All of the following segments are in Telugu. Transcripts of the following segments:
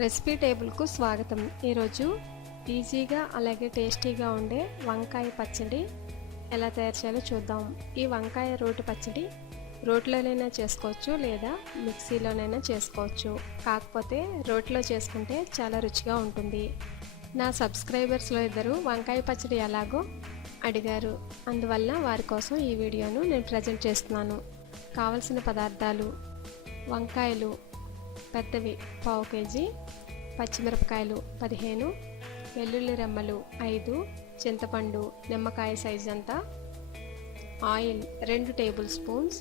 రెసిపీ టేబుల్కు స్వాగతం. ఈరోజు ఈజీగా అలాగే టేస్టీగా ఉండే వంకాయ పచ్చడి ఎలా తయారు చేయాలో చూద్దాం. ఈ వంకాయ రోటి పచ్చడి రోట్లోనైనా చేసుకోవచ్చు లేదా మిక్సీలోనైనా చేసుకోవచ్చు. కాకపోతే రోట్లో చేసుకుంటే చాలా రుచిగా ఉంటుంది. నా సబ్స్క్రైబర్స్లో ఇద్దరు వంకాయ పచ్చడి ఎలాగో అడిగారు, అందువల్ల వారి కోసం ఈ వీడియోను నేను ప్రజెంట్ చేస్తున్నాను. కావలసిన పదార్థాలు: వంకాయలు పెద్దవి పావు కేజీ, పచ్చిమిరపకాయలు 15, వెల్లుల్లి రెమ్మలు 5, చింతపండు నిమ్మకాయ సైజ్ అంతా, ఆయిల్ 2 టేబుల్ స్పూన్స్,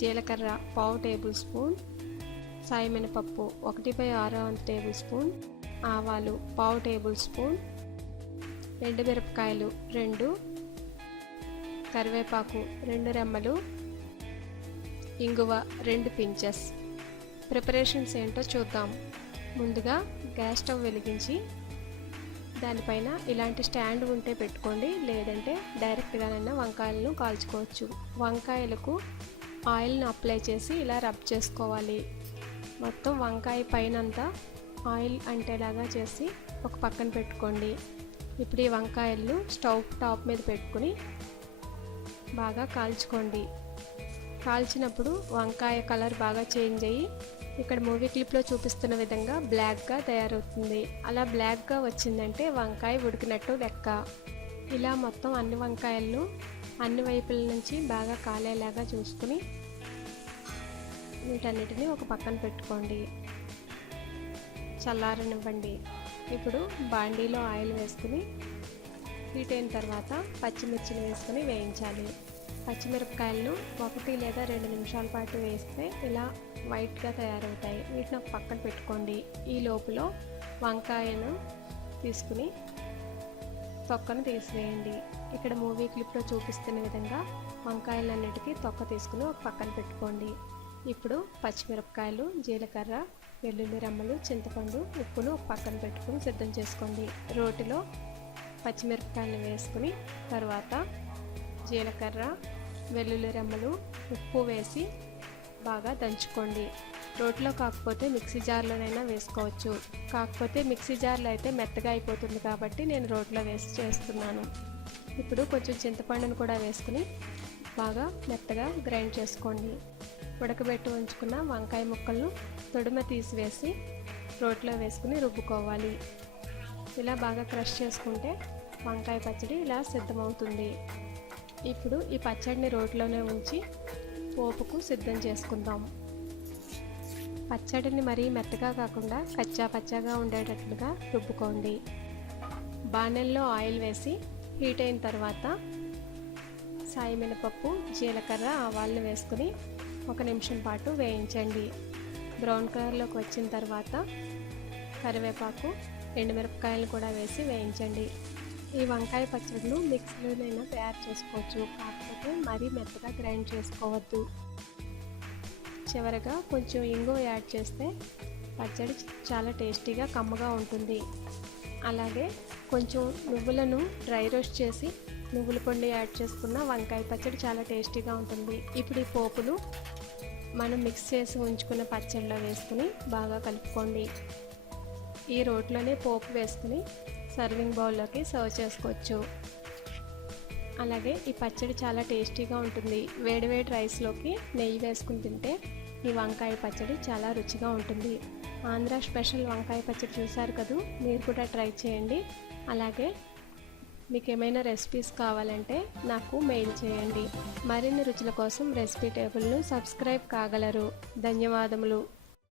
జీలకర్ర పావు టేబుల్ స్పూన్, సాయిమినపప్పు 1/6 టేబుల్ స్పూన్, ఆవాలు పావు టేబుల్ స్పూన్, ఎండుమిరపకాయలు 2, కరివేపాకు 2 రెమ్మలు, ఇంగువ 2 పించెస్. ప్రిపరేషన్స్ ఏంటో చూద్దాం. ముందుగా గ్యాస్ స్టవ్ వెలిగించి దానిపైన ఇలాంటి స్టాండ్ ఉంటే పెట్టుకోండి, లేదంటే డైరెక్ట్గానైనా వంకాయలను కాల్చుకోవచ్చు. వంకాయలకు ఆయిల్ని అప్లై చేసి ఇలా రబ్ చేసుకోవాలి. మొత్తం వంకాయ పైనంతా ఆయిల్ అంటేలాగా చేసి ఒక పక్కన పెట్టుకోండి. ఇప్పుడు ఈ వంకాయలను స్టవ్ టాప్ మీద పెట్టుకుని బాగా కాల్చుకోండి. కాల్చినప్పుడు వంకాయ కలర్ బాగా చేంజ్ అయ్యి ఇక్కడ మూవీ క్లిప్లో చూపిస్తున్న విధంగా బ్లాక్గా తయారవుతుంది. అలా బ్లాక్గా వచ్చిందంటే వంకాయ ఉడికినట్టు లెక్క. ఇలా మొత్తం అన్ని వంకాయలను అన్ని వైపుల నుంచి బాగా కాలేలాగా చూసుకుని వీటన్నిటిని ఒక పక్కన పెట్టుకోండి, చల్లారనివ్వండి. ఇప్పుడు బాండీలో ఆయిల్ వేసుకుని హీట్ అయిన తర్వాత పచ్చిమిర్చిని వేసుకుని వేయించాలి. పచ్చిమిరపకాయలను 1 లేదా 2 నిమిషాల పాటు వేస్తే ఇలా వైట్గా తయారవుతాయి. వీటిని ఒక పక్కన పెట్టుకోండి. ఈ లోపల వంకాయను తీసుకుని తొక్కను తీసివేయండి. ఇక్కడ మూవీ క్లిప్లో చూపిస్తున్న విధంగా వంకాయలన్నిటికీ తొక్క తీసుకుని ఒక పక్కన పెట్టుకోండి. ఇప్పుడు పచ్చిమిరపకాయలు, జీలకర్ర, వెల్లుల్లి రెమ్మలు, చింతపండు, ఉప్పును ఒక పక్కన పెట్టుకుని సిద్ధం చేసుకోండి. రోటిలో పచ్చిమిరపకాయలను వేసుకుని తర్వాత జీలకర్ర, వెల్లుల్లి రెమ్మలు, ఉప్పు వేసి బాగా దంచుకోండి. రోట్లో కాకపోతే మిక్సీ జార్లోనైనా వేసుకోవచ్చు. కాకపోతే మిక్సీ జార్లో అయితే మెత్తగా అయిపోతుంది కాబట్టి నేను రోట్లో వేసి చేస్తున్నాను. ఇప్పుడు కొంచెం చింతపండును కూడా వేసుకుని బాగా మెత్తగా గ్రైండ్ చేసుకోండి. ఉడకబెట్టి ఉంచుకున్న వంకాయ ముక్కలను తొడిమ తీసివేసి రోట్లో వేసుకుని రుబ్బుకోవాలి. ఇలా బాగా క్రష్ చేసుకుంటే వంకాయ పచ్చడి ఇలా సిద్ధమవుతుంది. ఇప్పుడు ఈ పచ్చడిని రోట్లోనే ఉంచి పోపుకు సిద్ధం చేసుకుందాం. పచ్చడిని మరీ మెత్తగా కాకుండా కచ్చా పచ్చాగా ఉండేటట్లుగా రుబ్బుకోండి. బాణెల్లో ఆయిల్ వేసి హీట్ అయిన తర్వాత సాయిమినపప్పు, జీలకర్ర, ఆవాలను వేసుకుని 1 నిమిషం పాటు వేయించండి. బ్రౌన్ కలర్లోకి వచ్చిన తర్వాత కరివేపాకు, ఎండుమిరపకాయలు కూడా వేసి వేయించండి. ఈ వంకాయ పచ్చడిను మిక్సీలోనైనా తయారు చేసుకోవచ్చు, కాకపోతే మరీ మెత్తగా గ్రైండ్ చేసుకోవద్దు. చివరగా కొంచెం ఇంగువ యాడ్ చేస్తే పచ్చడి చాలా టేస్టీగా కమ్మగా ఉంటుంది. అలాగే కొంచెం నువ్వులను డ్రై రోస్ట్ చేసి నువ్వుల పొడి యాడ్ చేసుకున్న వంకాయ పచ్చడి చాలా టేస్టీగా ఉంటుంది. ఇప్పుడు ఈ పోపులు మనం మిక్స్ చేసి ఉంచుకున్న పచ్చడిలో వేసుకుని బాగా కలుపుకోండి. ఈ రోట్లోనే పోపు వేసుకుని సర్వింగ్ బౌల్లోకి సర్వ్ చేసుకోవచ్చు. అలాగే ఈ పచ్చడి చాలా టేస్టీగా ఉంటుంది. వేడివేడి రైస్లోకి నెయ్యి వేసుకుని తింటే ఈ వంకాయ పచ్చడి చాలా రుచిగా ఉంటుంది. ఆంధ్ర స్పెషల్ వంకాయ పచ్చడి చూశారు కదూ, మీరు కూడా ట్రై చేయండి. అలాగే మీకు ఏమైనా రెసిపీస్ కావాలంటే నాకు మెయిల్ చేయండి. మరిన్ని రుచుల కోసం రెసిపీ టేబుల్ను సబ్స్క్రైబ్ కాగలరు. ధన్యవాదములు.